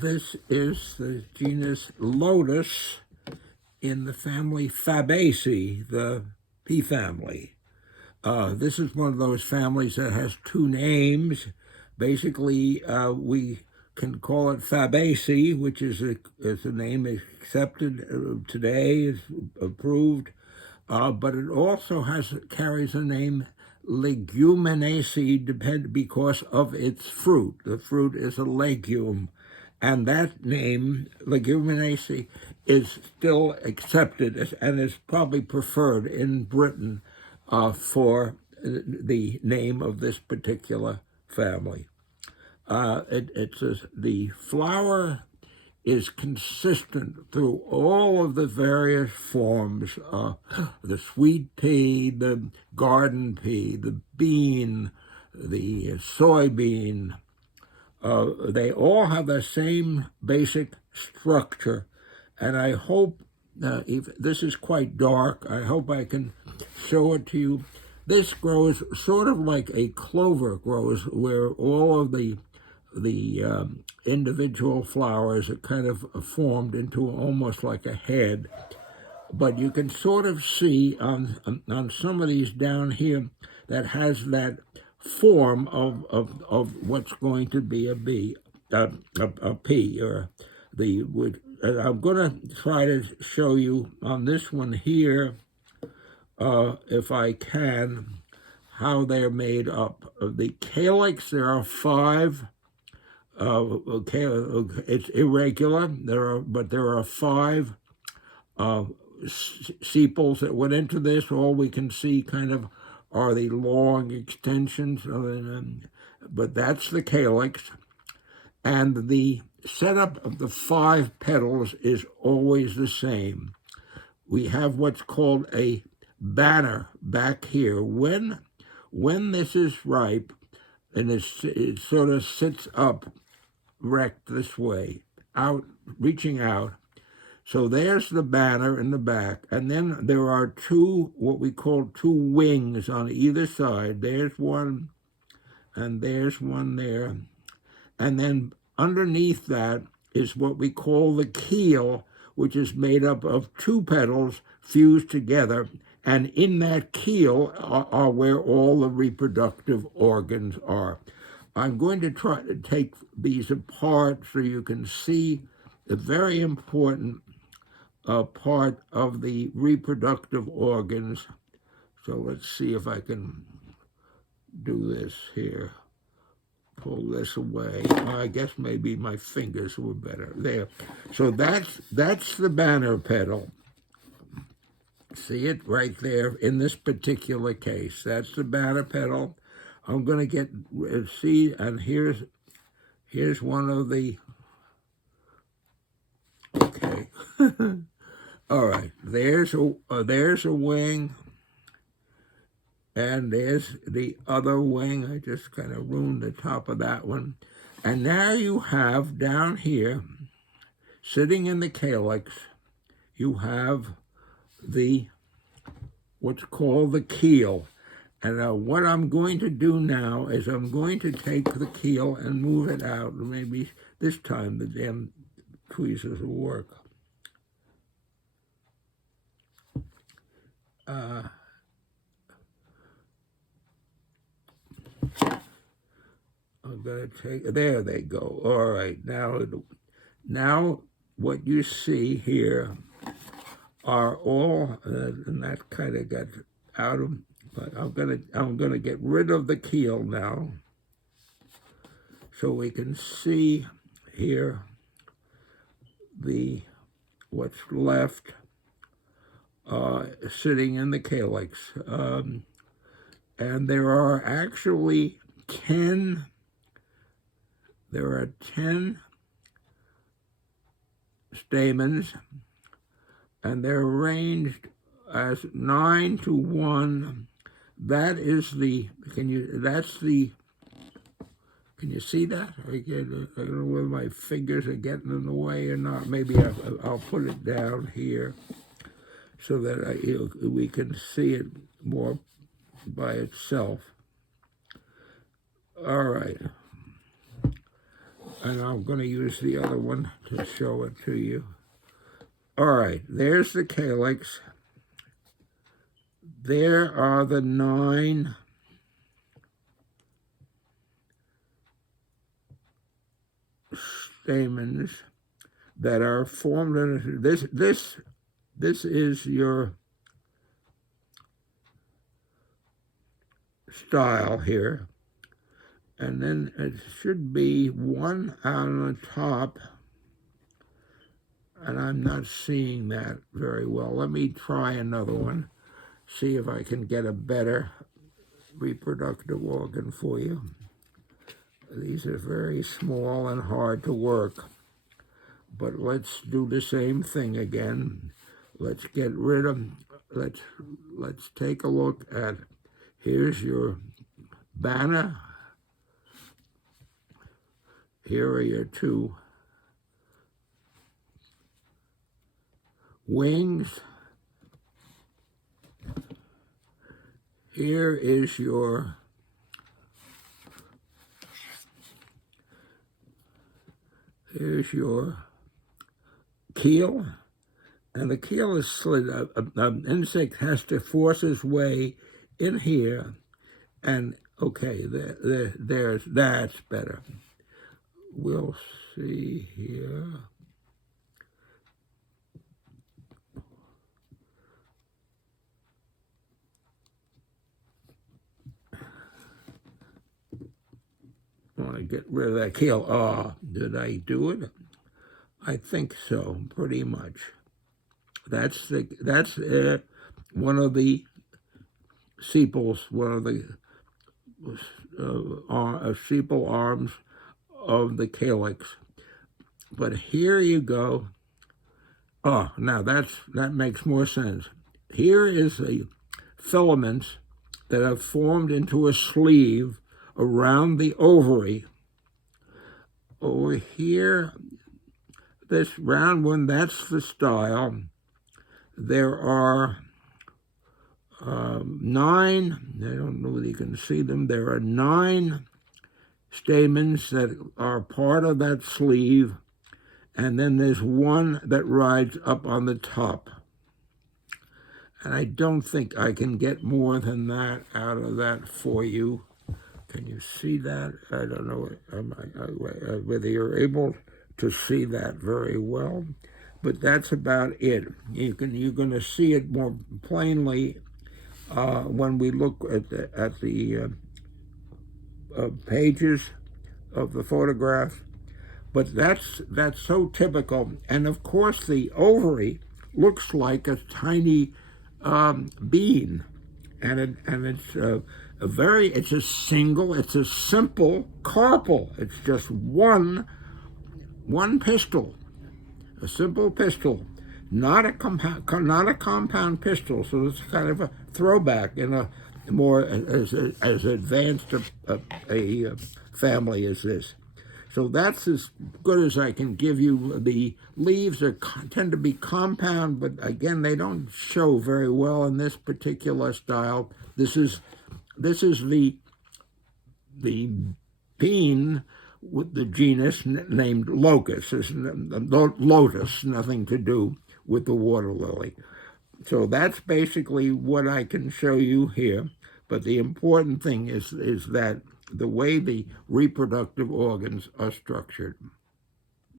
This is the genus Lotus in the family Fabaceae, the pea family. This is one of those families that has two names. Basically, we can call it Fabaceae, which is a name accepted today, is approved, but it also carries the name Leguminosae because of its fruit. The fruit is a legume, and that name, Leguminosae, is still accepted and is probably preferred in Britain for the name of this particular family. The flower is consistent through all of the various forms, the sweet pea, the garden pea, the bean, the soybean. They all have the same basic structure, and I hope, if this is quite dark, I hope I can show it to you. This grows sort of like a clover grows, where all of the individual flowers are kind of formed into almost like a head. But you can sort of see on some of these down here that has that form of what's going to be a pea, or I'm going to try to show you on this one here, if I can, how they're made up. The calyx, there are 5. It's irregular. But there are 5 sepals that went into this. All we can see kind of are the long extensions, but that's the calyx. And the setup of the 5 petals is always the same. We have what's called a banner back here. When this is ripe, and it sort of sits up erect this way, out, reaching out. So there's the banner in the back, and then there are what we call 2 wings on either side. There's one, and there's one there. And then underneath that is what we call the keel, which is made up of 2 petals fused together. And in that keel are where all the reproductive organs are. I'm going to try to take these apart so you can see the very important part of the reproductive organs. So let's see if I can do this here. Pull this away. I guess maybe my fingers were better. There. So that's the banner petal. See it right there in this particular case. That's the banner petal. I'm going to see, and here's one of the, okay. All right, there's a wing, and there's the other wing. I just kind of ruined the top of that one. And now you have down here, sitting in the calyx, you have what's called the keel. And what I'm going to do now is I'm going to take the keel and move it out. Maybe this time the damn tweezers will work. I'm going to take, there they go. All right, now what you see here are all, and that kind of got out of, but I'm gonna get rid of the keel now, so we can see here what's left sitting in the calyx, and there are actually 10. There are 10 stamens, and they're arranged as 9 to 1. That is can you see that? I don't know whether my fingers are getting in the way or not. Maybe I'll put it down here so that we can see it more by itself. All right. and I'm going to use the other one to show it to you. All right, there's the calyx. There are the 9 stamens that are formed in this is your style here, and then it should be one on the top, and I'm not seeing that very well. Let me try another one, see if I can get a better reproductive organ for you. These are very small and hard to work, but let's do the same thing again. Let's get rid of, let's take a look at, here's your banner. Here are your 2 wings. Here's your keel, and the keel is slit. An insect has to force its way in here, and okay, that's better. We'll see here. I want to get rid of that keel. Oh, did I do it? I think so, pretty much. That's one of the sepals, one of the sepal arms of the calyx. But here you go. Oh, now that makes more sense. Here is the filaments that have formed into a sleeve around the ovary. Over here, this round one, that's the style. There are 9, I don't know whether you can see them, there are 9 stamens that are part of that sleeve, and then there's 1 that rides up on the top. And I don't think I can get more than that out of that for you. Can you see that? I don't know whether you're able to see that very well, but that's about it. You're going to see it more plainly when we look at the pages of the photograph. But that's so typical. And of course, the ovary looks like a tiny bean, and it's it's a simple carpel. It's just one pistil, a simple pistil, not a compound pistil. So it's kind of a throwback in a more as advanced a family as this. So that's as good as I can give you. The leaves tend to be compound, but again, they don't show very well in this particular style. This is the bean with the genus named locust. It's lotus, nothing to do with the water lily. So that's basically what I can show you here. But the important thing is that the way the reproductive organs are structured.